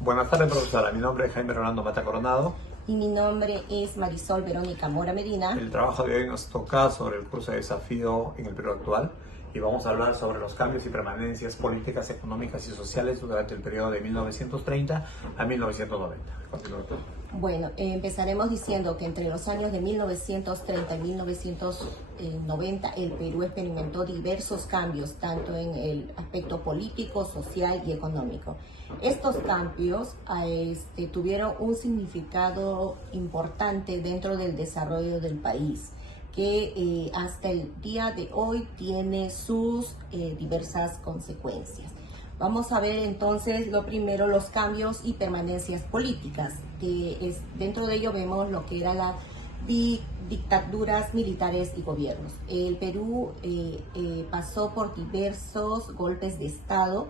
Buenas tardes, profesora. Mi nombre es Jaime Rolando Mata Coronado. Y mi nombre es Marisol Verónica Mora Medina. El trabajo de hoy nos toca sobre el curso de desafío en el periodo actual y vamos a hablar sobre los cambios y permanencias políticas, económicas y sociales durante el periodo de 1930 a 1990. Continúa. Bueno, empezaremos diciendo que entre los años de 1930 y 1990 el Perú experimentó diversos cambios, tanto en el aspecto político, social y económico. Estos cambios tuvieron un significado importante dentro del desarrollo del país, que hasta el día de hoy tiene sus diversas consecuencias. Vamos a ver entonces lo primero, los cambios y permanencias políticas, dentro de ello vemos lo que eran las dictaduras militares y gobiernos. El Perú pasó por diversos golpes de Estado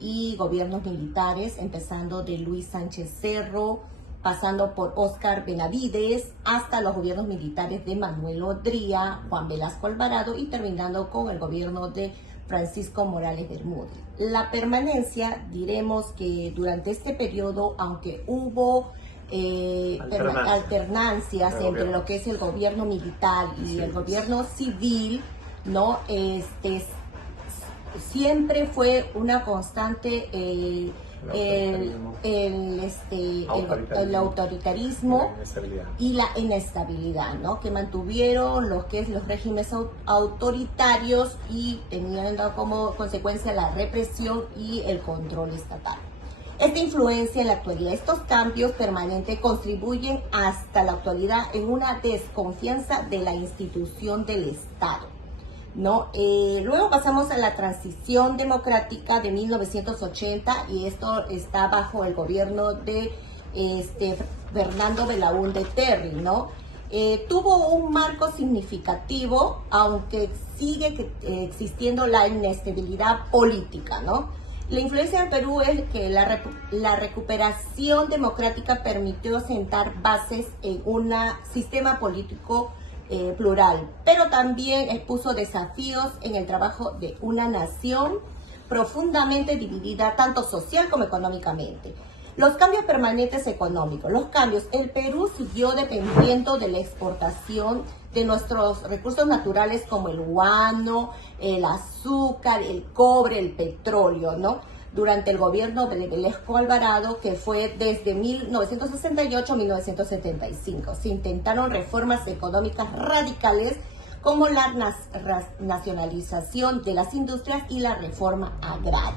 y gobiernos militares, empezando de Luis Sánchez Cerro, pasando por Óscar Benavides, hasta los gobiernos militares de Manuel Odría, Juan Velasco Alvarado y terminando con el gobierno de Francisco Morales Bermúdez. La permanencia, diremos que durante este periodo, aunque hubo alternancias entre lo que es el gobierno militar y el gobierno civil, ¿no? Siempre fue una constante el autoritarismo y la inestabilidad, ¿no? Que mantuvieron los regímenes autoritarios y tenían como consecuencia la represión y el control estatal. Esta influencia en la actualidad, estos cambios permanentes contribuyen hasta la actualidad en una desconfianza de la institución del Estado, ¿no? Luego pasamos a la transición democrática de 1980 y esto está bajo el gobierno de Fernando Belaúnde Terry, ¿no? Tuvo un marco significativo, aunque sigue existiendo la inestabilidad política, ¿no? La influencia del Perú es que la recuperación democrática permitió sentar bases en un sistema político plural, pero también expuso desafíos en el trabajo de una nación profundamente dividida, tanto social como económicamente. Los cambios permanentes económicos. El Perú siguió dependiendo de la exportación de nuestros recursos naturales como el guano, el azúcar, el cobre, el petróleo, ¿no? Durante el gobierno de Velasco Alvarado, que fue desde 1968 a 1975. Se intentaron reformas económicas radicales como la nacionalización de las industrias y la reforma agraria.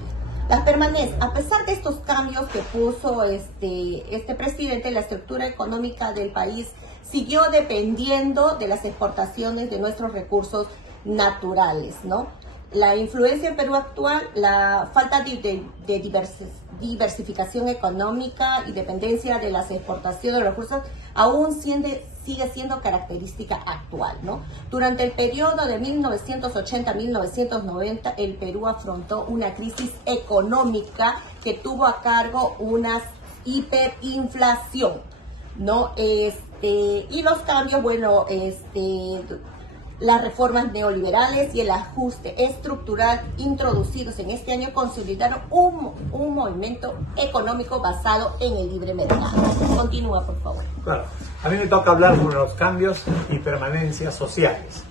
Las permanencias, a pesar de estos cambios que puso este presidente, la estructura económica del país siguió dependiendo de las exportaciones de nuestros recursos naturales, ¿no? La influencia en Perú actual, la falta de diversificación económica y dependencia de las exportaciones de los recursos aún sigue siendo característica actual, ¿no? Durante el periodo de 1980 a 1990, el Perú afrontó una crisis económica que tuvo a cargo una hiperinflación, ¿no? Y los cambios, las reformas neoliberales y el ajuste estructural introducidos en este año consolidaron un movimiento económico basado en el libre mercado. Continúa, por favor. Claro. A mí me toca hablar sobre los cambios y permanencias sociales.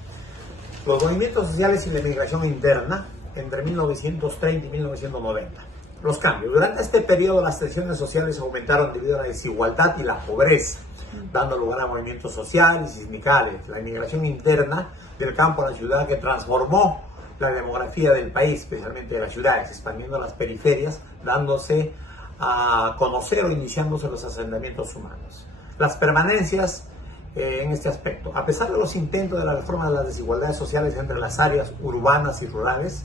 Los movimientos sociales y la migración interna entre 1930 y 1990. Los cambios. Durante este periodo las tensiones sociales aumentaron debido a la desigualdad y la pobreza, dando lugar a movimientos sociales y sindicales. La inmigración interna del campo a la ciudad que transformó la demografía del país, especialmente de las ciudades, expandiendo las periferias, dándose a conocer o iniciándose los asentamientos humanos. Las permanencias en este aspecto. A pesar de los intentos de la reforma de las desigualdades sociales entre las áreas urbanas y rurales,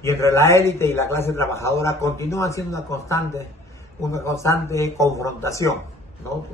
y entre la élite y la clase trabajadora, continúan siendo una constante confrontación, ¿no?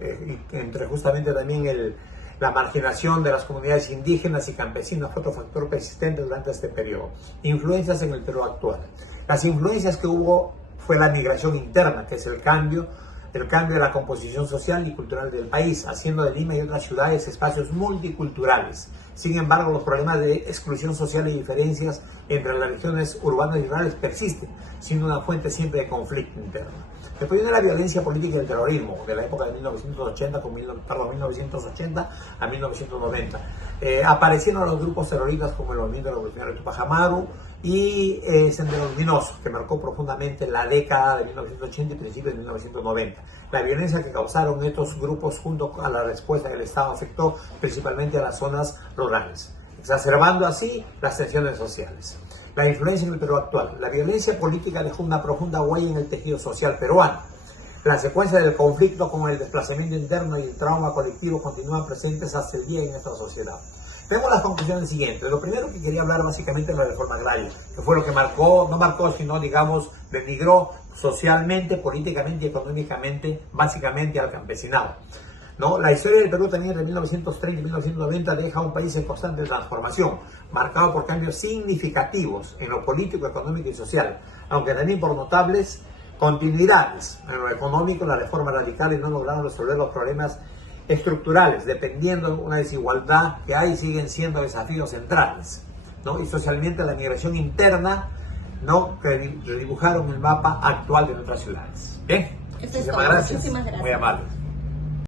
Entre justamente también la marginación de las comunidades indígenas y campesinas fue otro factor persistente durante este periodo. Influencias en el Perú actual. Las influencias que hubo fue la migración interna, que es el cambio el cambio de la composición social y cultural del país, haciendo de Lima y otras ciudades espacios multiculturales. Sin embargo, los problemas de exclusión social y diferencias entre las regiones urbanas y rurales persisten, siendo una fuente siempre de conflicto interno. Después viene la violencia política y el terrorismo, de la época de 1980 a 1990. Aparecieron los grupos terroristas como el Movimiento Revolucionario Tupac Amaru y Sendero Luminoso, que marcó profundamente la década de 1980 y principios de 1990. La violencia que causaron estos grupos junto a la respuesta del Estado afectó principalmente a las zonas rurales, exacerbando así las tensiones sociales. La influencia en el Perú actual. La violencia política dejó una profunda huella en el tejido social peruano. La secuencia del conflicto con el desplazamiento interno y el trauma colectivo continúan presentes hasta el día en nuestra sociedad. Vemos las conclusiones siguientes. Lo primero que quería hablar básicamente es la reforma agraria, que fue lo que marcó, no marcó, sino digamos, denigró socialmente, políticamente y económicamente, básicamente al campesinado. ¿No? La historia del Perú también de 1930 y 1990 deja un país en constante transformación, marcado por cambios significativos en lo político, económico y social, aunque también por notables continuidades. En lo económico, las reformas radicales no lograron resolver los problemas estructurales, dependiendo de una desigualdad que hay, siguen siendo desafíos centrales, ¿no? Y socialmente la migración interna, ¿no?, que redibujaron el mapa actual de nuestras ciudades. Bien, muchísimas gracias. Muchísimas gracias. Muy amable.